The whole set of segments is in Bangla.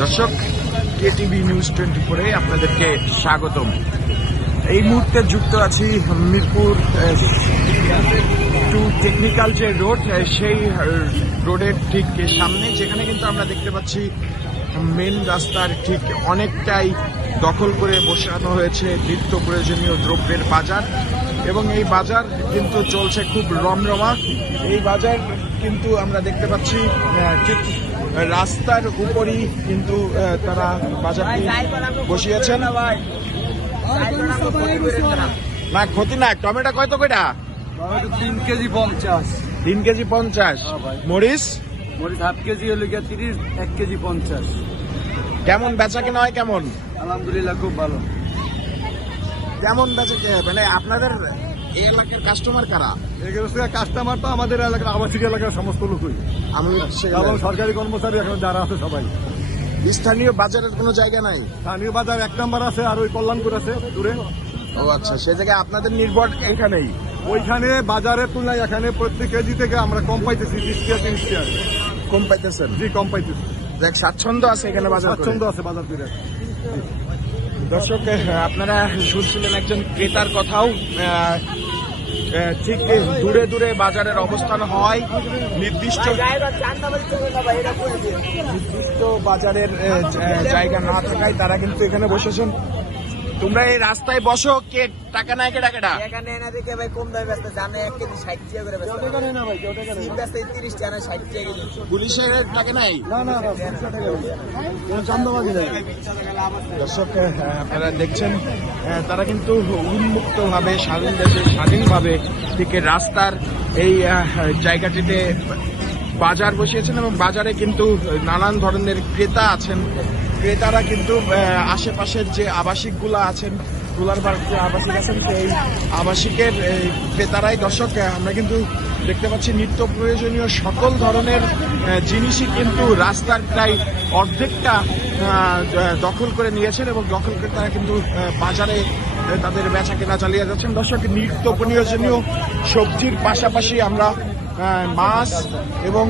দর্শক কেটিভি নিউজ টোয়েন্টি ফোরে আপনাদেরকে স্বাগতম। এই মুহূর্তে যুক্ত আছি মিরপুর টু টেকনিক্যাল যে রোড সেই রোডের ঠিক সামনে, যেখানে কিন্তু আমরা দেখতে পাচ্ছি মেন রাস্তার ঠিক অনেকটাই দখল করে বসানো হয়েছে নিত্য প্রয়োজনীয় দ্রব্যের বাজার। এবং এই বাজার কিন্তু চলছে খুব রমরমা। এই বাজার কিন্তু আমরা দেখতে পাচ্ছি ঠিক রাস্তার উপরই কিন্তু তারা বাজারটি বসিয়েছেন। না ক্ষতি না টমেটো কত কয়টা তিন কেজি পঞ্চাশ। তিন কেজি পঞ্চাশ। হ্যাঁ। মরিচ? মরিচ হাফ কেজি হলে গিয়ে তিরিশ এক কেজি পঞ্চাশ। কেমন বেচা কেনা হয় কেমন? আলহামদুলিল্লাহ খুব ভালো। কেমন বেচা মানে আপনাদের এই এলাকার কাস্টমার কারা? কাস্টমার তো আমাদের এলাকার আবাসিক এলাকার সমস্ত লোকই। আমি সরকারি কর্মচারী এখানে যারা আছে সবাই। স্থানীয় বাজারের কোনো জায়গা নাই? স্থানীয় বাজার এক নম্বর আছে আর ওই কল্যাণপুর আছে দূরে। ও আচ্ছা সে জায়গায় আপনাদের নির্ভর এখানেই? ওইখানে বাজারের তুলনায় এখানে প্রত্যেক কেজি থেকে আমরা কম পাইতেছি বিশ টাকা তিরিশ টাকা কম পাইতেছেন? জি কম পাইতেছি। দেখ স্বাচ্ছন্দ্য আছে এখানে বাজার। স্বাচ্ছন্দ্য আছে বাজার দূরে দর্শক আপনারা শুনছিলেন একজন ক্রেতার কথাও। ঠিক দূরে দূরে বাজারের অবস্থান হয়। নির্দিষ্ট নির্দিষ্ট বাজারের জায়গা না থাকায় তারা কিন্তু এখানে বসেছেন তোমরা এই রাস্তায় বসো কে টাকা নাই কে টাকাটা এখানে এনে দেখে ভাই কম দামে ব্যস্ত জানে এক কেজি ষাট টাকা করে ব্যস্ত। সিম ব্যস্ত তিরিশ টাকা না ষাট টাকা পুলিশের টাকা নাই না না না চান্দাবাজি নাই। দর্শক আপনারা দেখছেন আহ, তারা কিন্তু উন্মুক্ত ভাবে স্বাধীন দেশে স্বাধীনভাবে ঠিক রাস্তার এই জায়গাটিতে বাজার বসিয়েছেন এবং বাজারে কিন্তু নানান ধরনের ক্রেতা আছেন। ক্রেতারা কিন্তু আশেপাশের যে আবাসিকগুলো আছেন রুলারবাগ যে আবাসিক আছেন, সেই আবাসিকের ক্রেতারাই দর্শক আমরা কিন্তু দেখতে পাচ্ছি নিত্য প্রয়োজনীয় সকল ধরনের জিনিসই কিন্তু রাস্তার প্রায় অর্ধেকটা দখল করে নিয়েছেন এবং দখল করে তারা কিন্তু বাজারে তাদের বেচা কেনা চালিয়ে যাচ্ছেন। দর্শক, নিত্য প্রয়োজনীয় সবজির পাশাপাশি আমরা মাছ এবং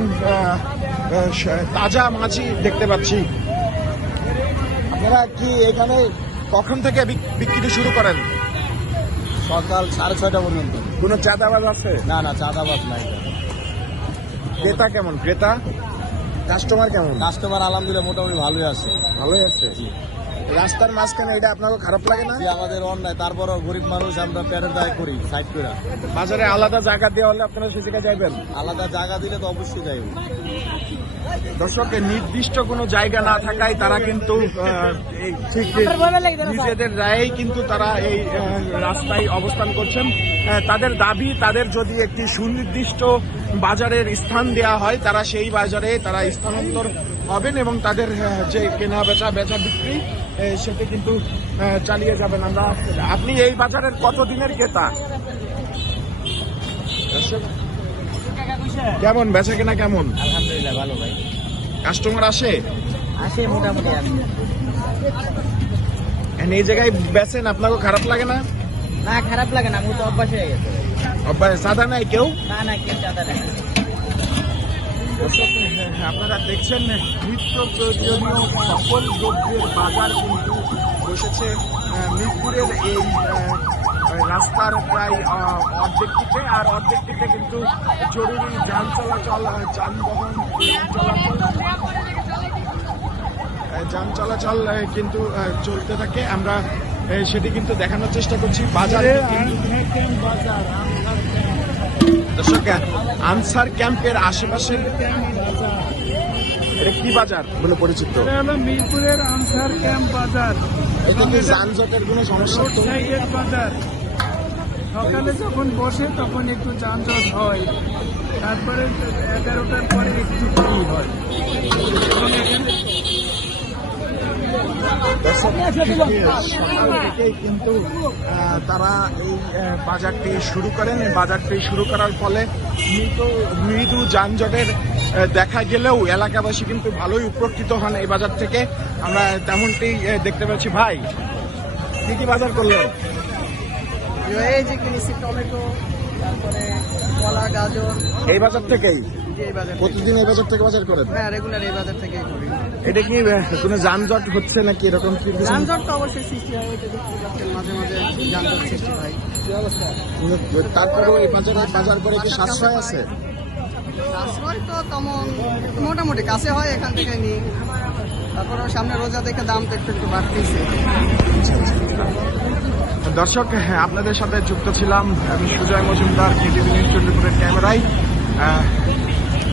তাজা মাছই দেখতে পাচ্ছি। আপনারা কি এখানে কখন থেকে বিক- বিক্রি শুরু করেন? সকাল সাড়ে ছয়টা পর্যন্ত। কোনো চাঁদাবাজ আছে? না না চাঁদাবাজ নাই। ক্রেতা কেমন? ক্রেতা? কাস্টমার কেমন? কাস্টমার আলহামদুলিল্লাহ মোটামুটি ভালোই আছে। ভালোই আছে? রাস্তার মাঝখানে এটা আপনার খারাপ লাগে না? যে আমাদের অন্যায় তারপরও গরিব মানুষ আমরা পেটের দায় করি সাইড করে বাজারে আলাদা জায়গা দেওয়া হলে আপনারা সে জায়গায় যাইবেন? আলাদা জায়গা দিলে তো অবশ্যই যাইব। দর্শকের নির্দিষ্ট কোনো জায়গা না থাকায় তারা কিন্তু ঠিক নিজেদের রায়েই কিন্তু তারা এই রাস্তায় অবস্থান করছেন। তাদের দাবি তাদের যদি একটি সুনির্দিষ্ট বাজারের স্থান দেওয়া হয় তারা সেই বাজারে তারা স্থানান্তর হবেন এবং তাদের যে কেনা বেচা বেচা বিক্রি সেটি কিন্তু চালিয়ে যাবেন আমরা। আপনি এই বাজারের কত দিনের ক্রেতা? কেমন? বেচা কেনা কেমন? আলহামদুলিল্লাহ ভালো ভাই। কাস্টমার আসে? আসে মোটামুটি এই জায়গায় বেচেন আপনাকে খারাপ লাগে না? না খারাপ লাগে না আমি তো অভ্যাস হয়ে গেছে। অভ্যাস সাদা নাই কেউ? না না কেউ চাঁদা নেই। আপনারা দেখছেন নিত্য প্রয়োজনীয় সকল দ্রব্যের বাজার কিন্তু বসেছে। মিরপুরের এই রাস্তার প্রায় অর্ধেকটিতে। আর অর্ধেকটিতে কিন্তু জরুরি যান চলাচল যানবাহন যান চলাচল কিন্তু চলতে থাকে। আমরা সেটি কিন্তু দেখানোর চেষ্টা করছি। বাজারে দর্শক আনসার ক্যাম্পের আশেপাশের এটা কি বাজার? বলে পরিচিত। এটা হলো মিরপুরের আনসার ক্যাম্প বাজার। এটা যানজটের কোনো সমস্যা? বাজার। সকালে যখন বসে তখন একটু যানজট হয়। তারপরে এগারোটার পরে একটু কম হয়। এবং এখানে কিন্তু তারা এই বাজারটি শুরু করেন। এই বাজারটি শুরু করার ফলে মৃদু মৃদু যানজটের দেখা গেলেও এলাকাবাসী কিন্তু ভালোই উপকৃত হন এই বাজার থেকে। আমরা তেমনটি দেখতে পাচ্ছি। ভাই কি কি বাজার করলেন? এই যে কিনেছি টমেটো তারপরে কলা গাজর। এই বাজার থেকেই। প্রতিদিন এই বাজার থেকে বাজার করেন? হ্যাঁ রেগুলার এই বাজার করি। এটা কি কোনো যানজট হচ্ছে নাকি এরকম কি? যানজট তো অবশ্যই সৃষ্টি হয় এটা দেখতে পাচ্ছেন মাঝে মাঝে যানজট সৃষ্টি হয়। তারপরেও এই বাজারে বাজার করে কি সাশ্রয় আছে? সাশ্রয় তো তেমন মোটামুটি কাছে হয় এখান থেকে নিই তারপরে সামনে রোজা দেখে দাম তো একটু একটু বাড়তেছে। দর্শক হ্যাঁ, আপনাদের সাথে যুক্ত ছিলাম আমি Sujoy Majumdar KTV news twenty ক্যামেরায়।